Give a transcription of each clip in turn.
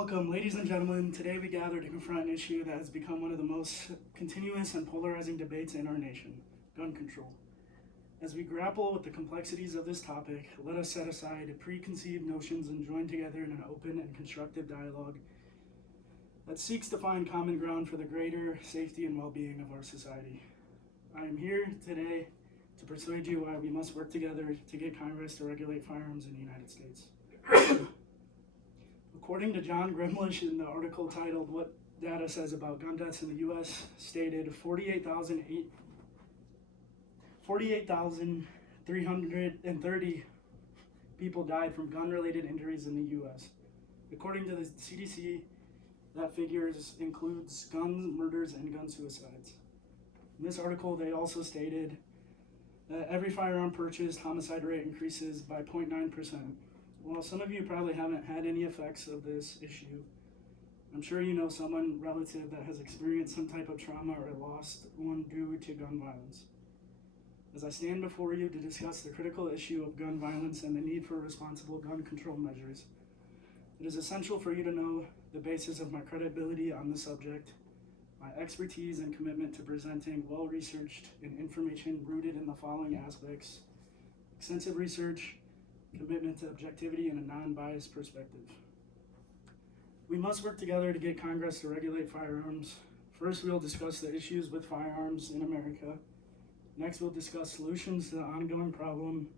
Welcome, ladies and gentlemen. Today we gather to confront an issue that has become one of the most continuous and polarizing debates in our nation, gun control. As we grapple with the complexities of this topic, let us set aside preconceived notions and join together in an open and constructive dialogue that seeks to find common ground for the greater safety and well-being of our society. I am here today to persuade you why we must work together to get Congress to regulate firearms in the United States. According to John Grimlish in the article titled "What Data Says About Gun Deaths in the U.S.," stated 48,330 people died from gun-related injuries in the U.S. According to the CDC, that figure includes gun murders and gun suicides. In this article, they also stated that every firearm purchased, homicide rate increases by 0.9%. While some of you probably haven't had any effects of this issue, I'm sure you know someone relative that has experienced some type of trauma or lost one due to gun violence. As I stand before you to discuss the critical issue of gun violence and the need for responsible gun control measures, it is essential for you to know the basis of my credibility on the subject, my expertise and commitment to presenting well-researched and information rooted in the following aspects: extensive research, commitment to objectivity, and a non-biased perspective. We must work together to get Congress to regulate firearms. First, we will discuss the issues with firearms in America. Next, we'll discuss solutions to the ongoing problem.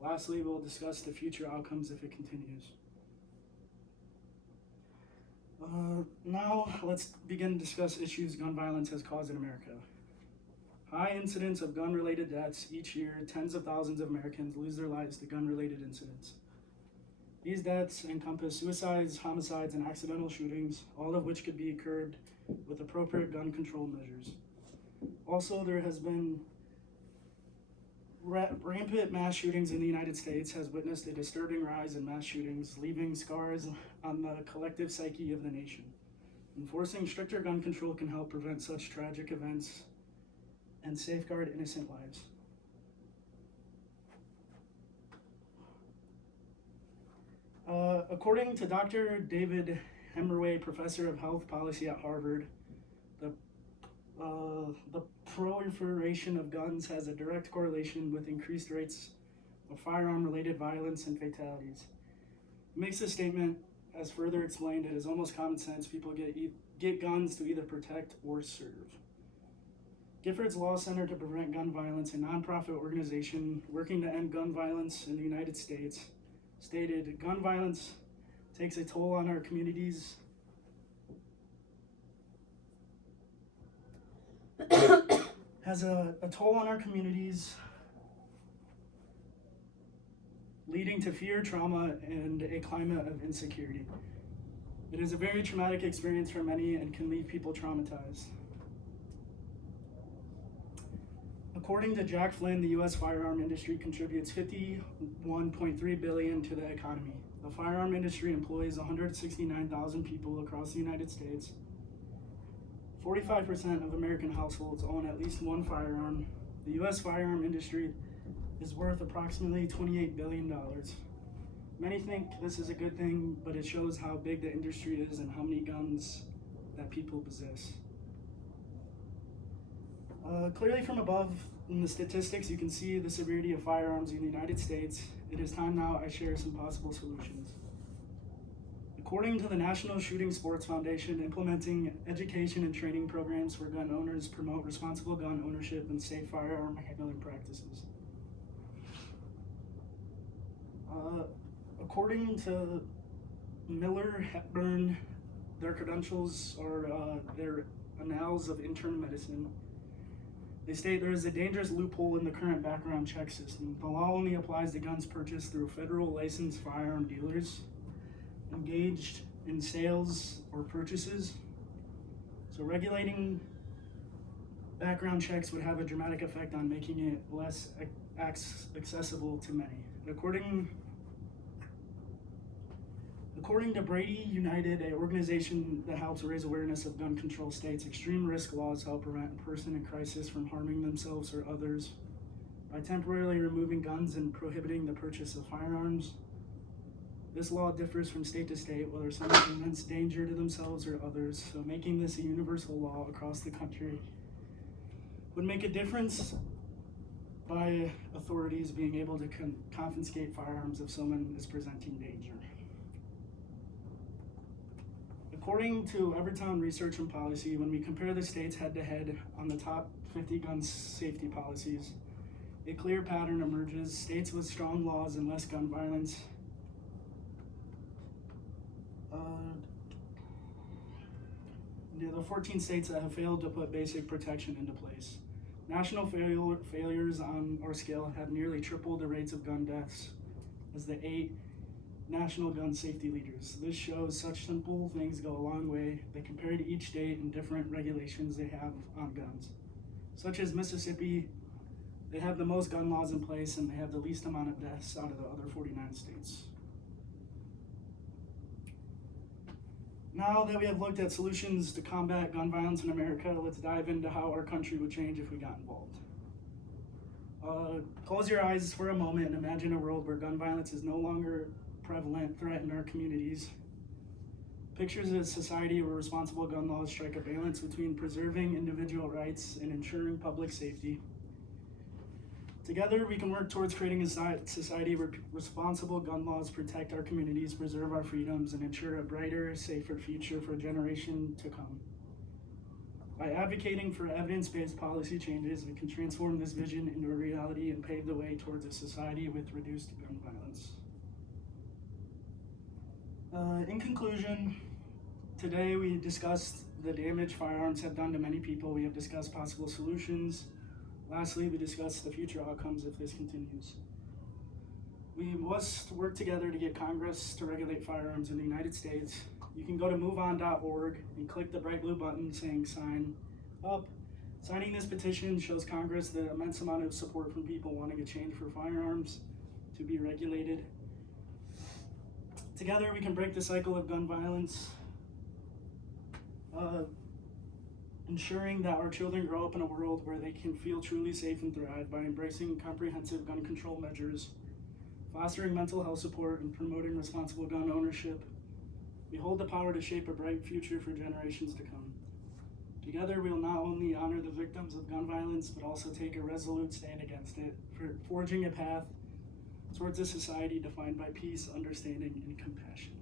Lastly, we'll discuss the future outcomes if it continues. Now, let's begin to discuss issues gun violence has caused in America. High incidence of gun-related deaths each year. Tens of thousands of Americans lose their lives to gun-related incidents. These deaths encompass suicides, homicides, and accidental shootings, all of which could be curbed with appropriate gun control measures. Also, there has been rampant mass shootings in the United States has witnessed a disturbing rise in mass shootings, leaving scars on the collective psyche of the nation. Enforcing stricter gun control can help prevent such tragic events and safeguard innocent lives. According to Dr. David Hemmerway, professor of health policy at Harvard, the proliferation of guns has a direct correlation with increased rates of firearm-related violence and fatalities. He makes this statement, as further explained, it is almost common sense. People get guns to either protect or serve. Giffords Law Center to Prevent Gun Violence, a nonprofit organization working to end gun violence in the United States, stated, "Gun violence takes a toll on our communities has a toll on our communities, leading to fear, trauma, and a climate of insecurity. It is a very traumatic experience for many and can leave people traumatized." According to Jack Flynn, the U.S. firearm industry contributes $51.3 billion to the economy. The firearm industry employs 169,000 people across the United States. 45% of American households own at least one firearm. The U.S. firearm industry is worth approximately $28 billion. Many think this is a good thing, but it shows how big the industry is and how many guns that people possess. Clearly from above in the statistics, you can see the severity of firearms in the United States. It is time now I share some possible solutions. According to the National Shooting Sports Foundation, implementing education and training programs for gun owners promote responsible gun ownership and safe firearm handling practices. According to Miller Hepburn, their credentials are their annals of internal medicine. They state there is a dangerous loophole in the current background check system. The law only applies to guns purchased through federal licensed firearm dealers engaged in sales or purchases. So regulating background checks would have a dramatic effect on making it less accessible to many. According to Brady United, an organization that helps raise awareness of gun control, states extreme risk laws help prevent a person in crisis from harming themselves or others by temporarily removing guns and prohibiting the purchase of firearms. This law differs from state to state, whether someone presents danger to themselves or others, so making this a universal law across the country would make a difference by authorities being able to confiscate firearms if someone is presenting danger. According to Evertown Research and Policy, when we compare the states head-to-head on the top 50 gun safety policies, a clear pattern emerges. States with strong laws and less gun violence the 14 states that have failed to put basic protection into place. National failures on our scale have nearly tripled the rates of gun deaths as the 8 national gun safety leaders. This shows such simple things go a long way. They compare to each state and different regulations they have on guns. Such as Mississippi, they have the most gun laws in place and they have the least amount of deaths out of the other 49 states. Now that we have looked at solutions to combat gun violence in America, let's dive into how our country would change if we got involved. Close your eyes for a moment and imagine a world where gun violence is no longer a prevalent threat in our communities. Picture a society where responsible gun laws strike a balance between preserving individual rights and ensuring public safety. Together, we can work towards creating a society where responsible gun laws protect our communities, preserve our freedoms, and ensure a brighter, safer future for a generation to come. By advocating for evidence-based policy changes, we can transform this vision into a reality and pave the way towards a society with reduced gun violence. In conclusion, today we discussed the damage firearms have done to many people. We have discussed possible solutions. Lastly, we discussed the future outcomes if this continues. We must work together to get Congress to regulate firearms in the United States. You can go to moveon.org and click the bright blue button saying sign up. Signing this petition shows Congress the immense amount of support from people wanting a change for firearms to be regulated. Together we can break the cycle of gun violence, ensuring that our children grow up in a world where they can feel truly safe and thrive by embracing comprehensive gun control measures, fostering mental health support, and promoting responsible gun ownership. We hold the power to shape a bright future for generations to come. Together, we will not only honor the victims of gun violence, but also take a resolute stand against it, for forging a path towards a society defined by peace, understanding, and compassion.